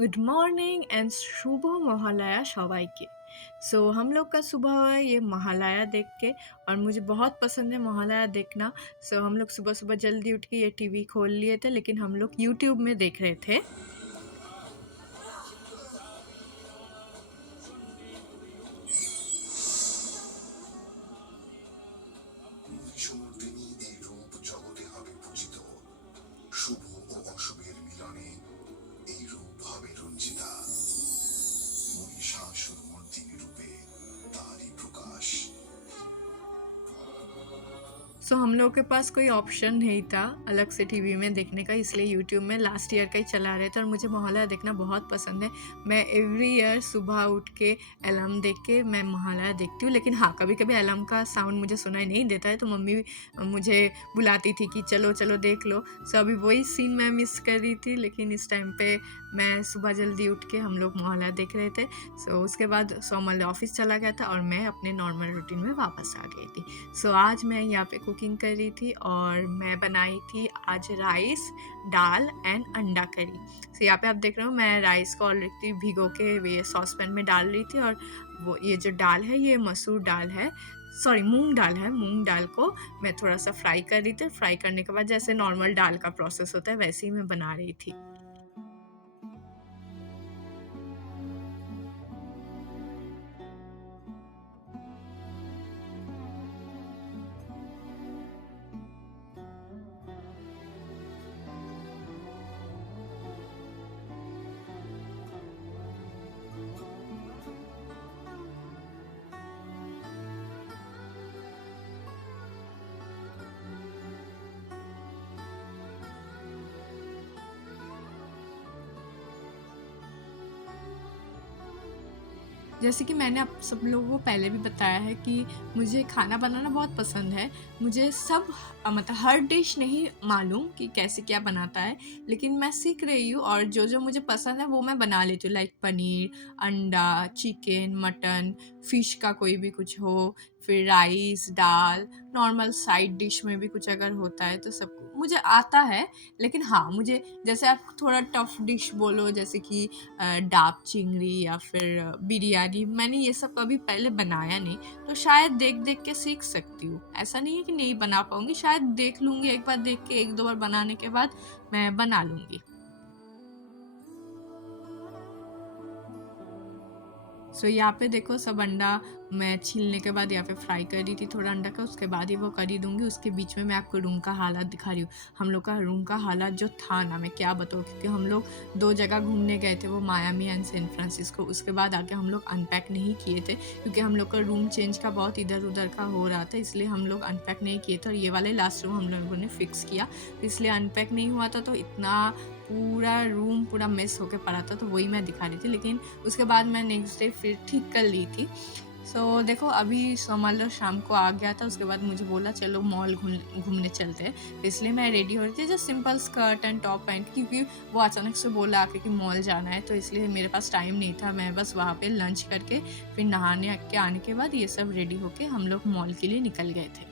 Good morning and शुभ महालया सबाइके। हम लोग का सुबह हुआ है ये महालया देख के और मुझे बहुत पसंद है महालया देखना। हम लोग सुबह सुबह जल्दी उठ के ये टीवी खोल लिए थे, लेकिन हम लोग यूट्यूब में देख रहे थे। সমর্দিনী এই রূপ জগতে হবে পূজিত, শুভ ও অশুভের মিলনে এই রূপ হবে রঞ্জিতা। মহিষাসুর মর্দিনী রূপে তারই প্রকাশ। हम लोग के पास कोई ऑप्शन नहीं था अलग से टीवी में देखने का, इसलिए यूट्यूब में लास्ट ईयर का ही चला रहे थे और मुझे महालया देखना बहुत पसंद है। मैं एवरी ईयर सुबह उठ के अलार्म देख के मैं महालया देखती हूँ, लेकिन हाँ, कभी कभी अलार्म का साउंड मुझे सुनाई नहीं देता है तो मम्मी मुझे बुलाती थी कि चलो चलो देख लो। अभी वही सीन मैं मिस कर रही थी, लेकिन इस टाइम पे मैं सुबह जल्दी उठ के हम लोग महालया देख रहे थे। उसके बाद सोमल ऑफिस चला गया था और मैं अपने नॉर्मल रूटीन में वापस आ गई थी। आज मैं यहाँ पे कुकिंग कर रही थी और मैं बनाई थी आज राइस, दाल एंड अंडा करी। यहाँ पे आप देख रहे हो मैं राइस को ऑलरेडी भिगो के ये सॉस पैन में डाल रही थी और वो ये जो दाल है ये मसूर दाल है, सॉरी मूंग दाल है। मूंग दाल को मैं थोड़ा सा फ्राई कर रही थी। फ्राई करने के बाद जैसे नॉर्मल दाल का प्रोसेस होता है वैसे ही मैं बना रही थी। जैसे कि मैंने आप सब लोगों को पहले भी बताया है कि मुझे खाना बनाना बहुत पसंद है। मुझे सब मतलब हर डिश नहीं मालूम कि कैसे क्या बनाता है, लेकिन मैं सीख रही हूँ और जो जो मुझे पसंद है वो मैं बना लेती हूँ। लाइक पनीर, अंडा, चिकन, मटन, फ़िश का कोई भी कुछ हो, फिर राइस, दाल, नॉर्मल साइड डिश में भी कुछ अगर होता है तो सब मुझे आता है। लेकिन हाँ, मुझे जैसे आप थोड़ा टफ़ डिश बोलो जैसे कि डाब चिंगड़ी या फिर बिरयानी, मैंने ये सब कभी पहले बनाया नहीं, तो शायद देख के सीख सकती हूँ। ऐसा नहीं है कि नहीं बना पाऊँगी, शायद देख लूँगी, एक बार देख के 1-2 बार बनाने के बाद मैं बना लूँगी। यहाँ पे देखो सब अंडा मैं छीलने के बाद यहाँ पे फ्राई कर रही थी थोड़ा अंडा का, उसके बाद ही वो करी दूँगी। उसके बीच में मैं आपको रूम का हालात दिखा रही हूँ। हम लोग का रूम का हालात जो था ना, मैं क्या बताऊँ, क्योंकि हम लोग 2 जगह घूमने गए थे, वो मायामी एंड सैन फ्रांसिस्को। उसके बाद आके हम लोग अनपैक नहीं किए थे क्योंकि हम लोग का रूम चेंज का बहुत इधर-उधर का हो रहा था, इसलिए हम लोग अनपैक नहीं किए थे और ये वाले लास्ट रूम हम लोगों ने फिक्स किया, इसलिए अनपैक नहीं हुआ था। तो इतना पूरा रूम पूरा मिस होके पड़ा था, तो वही मैं दिखा रही थी। लेकिन उसके बाद मैं नेक्स्ट डे फिर ठीक कर ली थी। देखो अभी मान लो शाम को आ गया था, उसके बाद मुझे बोला चलो मॉल घूमने चलते हैं, तो इसलिए मैं रेडी हो रही थी just simple skirt and top पहन के, क्योंकि वो अचानक से बोला आके कि मॉल जाना है, तो इसलिए मेरे पास टाइम नहीं था। मैं बस वहाँ पे लंच करके फिर नहाने के आने के बाद ये सब रेडी होके हम लोग मॉल के लिए निकल गए थे।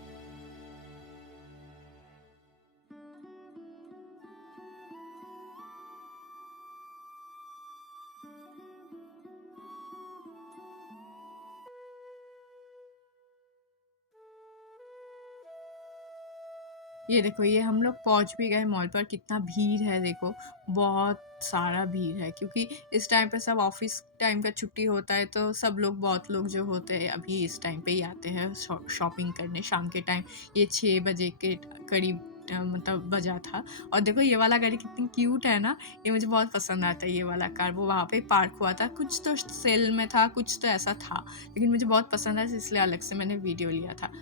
ये देखो ये हम लोग पहुँच भी गए मॉल पर। कितना भीड़ है देखो, बहुत सारा भीड़ है क्योंकि इस टाइम पे सब ऑफिस टाइम का छुट्टी होता है, तो सब लोग बहुत लोग जो होते हैं अभी इस टाइम पे ही आते हैं शॉपिंग करने। शाम के टाइम ये 6 बजे के करीब मतलब बजा था। और देखो ये वाला गाड़ी कितनी क्यूट है ना, ये मुझे बहुत पसंद आता है ये वाला कार। वो वहाँ पे पार्क हुआ था, कुछ तो सेल में था, कुछ तो ऐसा था, लेकिन मुझे बहुत पसंद आया इसलिए अलग से मैंने वीडियो लिया था।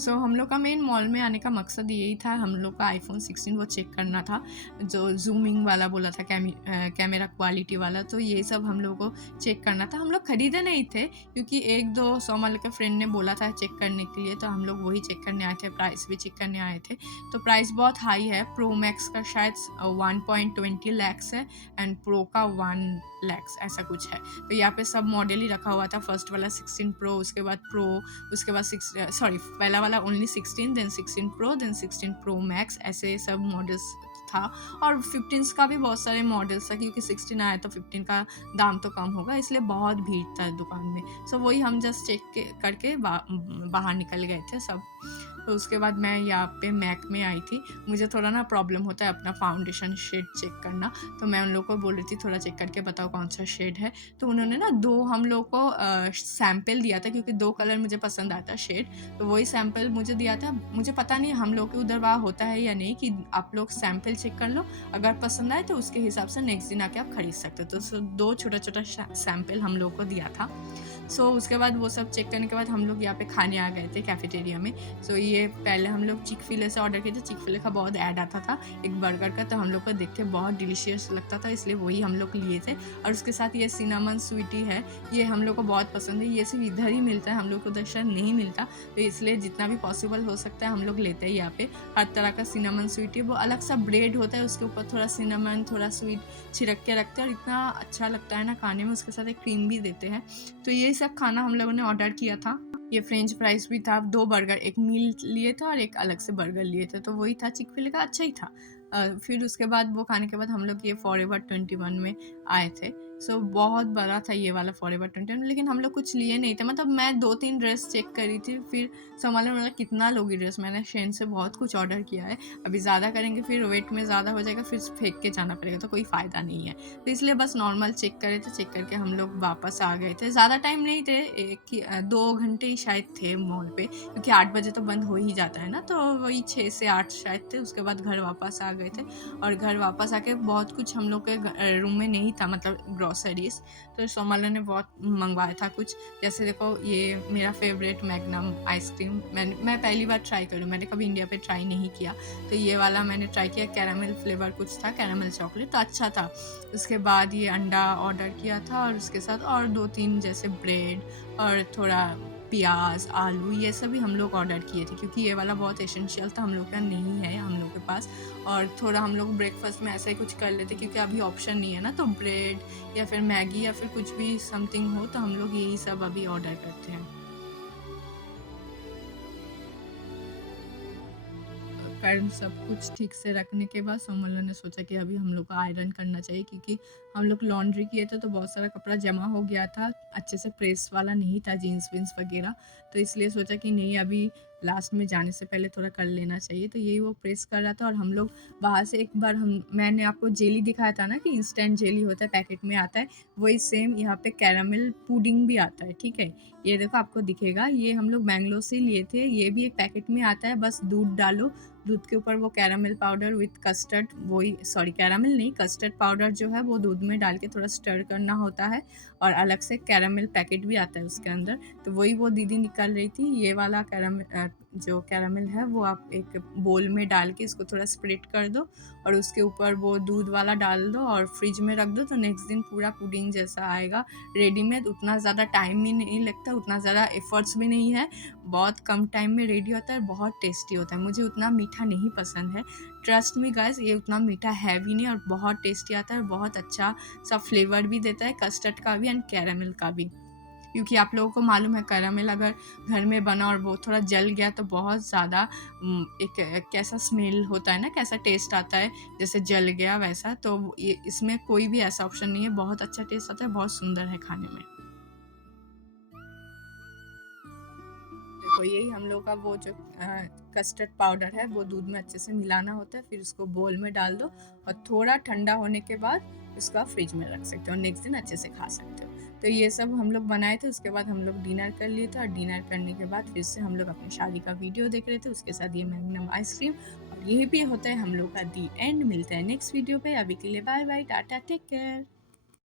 हम लोग का मेन मॉल में आने का मकसद यही था, हम लोग का iPhone 16 वो चेक करना था, जो ज़ूमिंग वाला बोला था, कैमरा क्वालिटी वाला, तो ये सब हम लोगों को चेक करना था। हम लोग खरीदे नहीं थे क्योंकि 1-2 सोमल के फ्रेंड ने बोला था चेक करने के लिए, तो हम लोग वही चेक करने आए थे, प्राइस भी चेक करने आए थे। तो प्राइस बहुत हाई है, प्रो मैक्स का शायद 1.20 लैक्स है एंड प्रो का 1 लैक्स ऐसा कुछ है। तो यहाँ पे सब मॉडल ही रखा हुआ था, फर्स्ट वाला 16 प्रो, उसके बाद प्रो, उसके बाद पहला वाला only 16, then 16 pro, then 16 pro max, ऐसे सब मॉडल्स था और 15s का भी बहुत सारे मॉडल्स था, क्योंकि 16 आया तो 15 का दाम तो कम होगा, इसलिए बहुत भीड़ था दुकान में। सो वही हम जस्ट चेक करके बाहर निकल गए थे सब। तो उसके बाद मैं यहाँ पे मैक में आई थी। मुझे थोड़ा ना प्रॉब्लम होता है अपना फाउंडेशन शेड चेक करना, तो मैं उन लोग को बोल रही थी थोड़ा चेक करके बताओ कौन सा शेड है। तो उन्होंने ना 2 हम लोग को सैंपल दिया था, क्योंकि 2 कलर मुझे पसंद आता है शेड, तो वही सैंपल मुझे दिया था। मुझे पता नहीं हम लोग के उधर वहाँ होता है या नहीं कि आप लोग सैंपल चेक कर लो, अगर पसंद आए तो उसके हिसाब से नेक्स्ट दिन आके आप खरीद सकते हो। तो 2 छोटा-छोटा सैंपल हम लोग को दिया था। उसके बाद वो सब चेक करने के बाद हम लोग यहाँ पे खाने आ गए थे कैफेटेरिया में। ये पहले हम लोग चिक-फिले से ऑर्डर किए थे। चिक-फिले का बहुत ऐड आता था एक बर्गर का, तो हम लोग को देख के बहुत डिलीशियस लगता था, इसलिए वही हम लोग लिए थे। और उसके साथ ये सिनेमन स्वीटी है, ये हम लोग को बहुत पसंद है। ये सिर्फ इधर ही मिलता है, हम लोग को उधर शायद नहीं मिलता, तो इसलिए जितना भी पॉसिबल हो सकता है हम लोग लेते हैं यहाँ पे। हर तरह का सिनेमन स्वीटी, वो अलग सा ब्रेड होता है, उसके ऊपर थोड़ा सिनेमन थोड़ा स्वीट छिड़क के रखते हैं और इतना अच्छा लगता है ना खाने में। उसके साथ एक क्रीम भी देते हैं। तो यही सब खाना हम लोगों ने ऑर्डर किया था। ये फ्रेंच फ्राइज भी था, 2 बर्गर, एक मील लिए थे और एक अलग से बर्गर लिए थे, तो वही था चिक-फिले का, अच्छा ही था। फिर उसके बाद वो खाने के बाद हम लोग ये फॉरएवर 21 में आए थे। बहुत बड़ा था ये वाला फॉरएवर 21, लेकिन हम लोग कुछ लिए नहीं थे। मतलब मैं 2-3 ड्रेस चेक करी थी, फिर संभालने वाला कितना लोगी ड्रेस, मैंने शेन से बहुत कुछ ऑर्डर किया है। अभी ज़्यादा करेंगे फिर वेट में ज़्यादा हो जाएगा, फिर फेंक के जाना पड़ेगा, तो कोई फ़ायदा नहीं है। तो इसलिए बस नॉर्मल चेक करे थे, चेक करके हम लोग वापस आ गए थे। ज़्यादा टाइम नहीं थे, 2 घंटे ही शायद थे मॉल पे, क्योंकि 8 बजे तो बंद हो ही जाता है ना, तो वही 6 से 8 शायद थे। उसके बाद घर वापस आ गए थे और घर वापस आके बहुत कुछ हम लोग के रूम में नहीं था, मतलब ग्रोसरीज, तो सोमाला ने बहुत मंगवाया था कुछ। जैसे देखो ये मेरा फेवरेट मैग्नम आइसक्रीम, मैं पहली बार ट्राई करूँ, मैंने कभी इंडिया पे ट्राई नहीं किया, तो ये वाला मैंने ट्राई किया। कैरामल फ्लेवर कुछ था, कैरामल चॉकलेट, तो अच्छा था। उसके बाद ये अंडा ऑर्डर किया था और उसके साथ और 2-3 जैसे ब्रेड और थोड़ा प्याज, आलू, ये सभी हम लोग ऑर्डर किए थे, क्योंकि ये वाला बहुत एसेंशियल था, हम लोग का नहीं है हम लोग के पास। और थोड़ा हम लोग ब्रेकफास्ट में ऐसा ही कुछ कर लेते, क्योंकि अभी ऑप्शन नहीं है ना, तो ब्रेड या फिर मैगी या फिर कुछ भी समथिंग हो, तो हम लोग यही सब अभी ऑर्डर करते हैं। कर सब कुछ ठीक से रखने के बाद सोमल्ला ने सोचा कि अभी हम लोग को आयरन करना चाहिए, क्योंकि हम लोग लॉन्ड्री किए थे तो बहुत सारा कपड़ा जमा हो गया था, अच्छे से प्रेस वाला नहीं था, जीन्स विन्स वगैरह, तो इसलिए सोचा कि नहीं अभी लास्ट में जाने से पहले थोड़ा कर लेना चाहिए। तो यही वो प्रेस कर रहा था और हम लोग बाहर से एक बार मैंने आपको जेली दिखाया था ना कि इंस्टेंट जेली होता है, पैकेट में आता है, वही सेम यहाँ पे कैरामल पुडिंग भी आता है, ठीक है। ये देखो आपको दिखेगा, ये हम लोग बैंगलोर से लिए थे, ये भी एक पैकेट में आता है, बस दूध डालो, दूध के ऊपर वो कैरामल पाउडर विथ कस्टर्ड, वही सॉरी कैरामल नहीं, कस्टर्ड पाउडर जो है वो दूध में डाल के थोड़ा स्टर करना होता है, और अलग से कैरामल पैकेट भी आता है उसके अंदर, तो वही वो दीदी निकाल रही थी। ये वाला कैरामल जो कैरामल है वो आप एक बोल में डाल के इसको थोड़ा स्प्रेड कर दो और उसके ऊपर वो दूध वाला डाल दो और फ्रिज में रख दो, तो नेक्स्ट दिन पूरा पुडिंग जैसा आएगा रेडीमेड। उतना ज़्यादा टाइम भी नहीं लगता, उतना ज़्यादा एफर्ट्स भी नहीं है, बहुत कम टाइम में रेडी होता है, बहुत टेस्टी होता है। मुझे उतना मीठा नहीं पसंद है, ट्रस्ट मी गाइस, ये उतना मीठा है भी नहीं और बहुत टेस्टी आता है, बहुत अच्छा सा फ्लेवर भी देता है, कस्टर्ड का भी एंड कैरामल का भी। क्योंकि आप लोगों को मालूम है कैरामल अगर घर में बना और वो थोड़ा जल गया तो बहुत ज़्यादा एक कैसा स्मेल होता है ना, कैसा टेस्ट आता है, जैसे जल गया वैसा। तो ये इसमें कोई भी ऐसा ऑप्शन नहीं है, बहुत अच्छा टेस्ट आता है, बहुत सुंदर है खाने में। देखो यही हम लोग का वो जो कस्टर्ड पाउडर है वो दूध में अच्छे से मिलाना होता है, फिर उसको बोल में डाल दो और थोड़ा ठंडा होने के बाद उसका फ्रिज में रख सकते हो और नेक्स्ट दिन अच्छे से खा सकते हो। तो ये सब हम लोग बनाए थे, उसके बाद हम लोग डिनर कर लिए थे और डिनर करने के बाद फिर से हम लोग अपनी शादी का वीडियो देख रहे थे, उसके साथ ये मैग्नम आइसक्रीम, और ये भी होता है हम लोग का दी एंड। मिलता है नेक्स्ट वीडियो पे, अभी के लिए bye bye, tata, take care.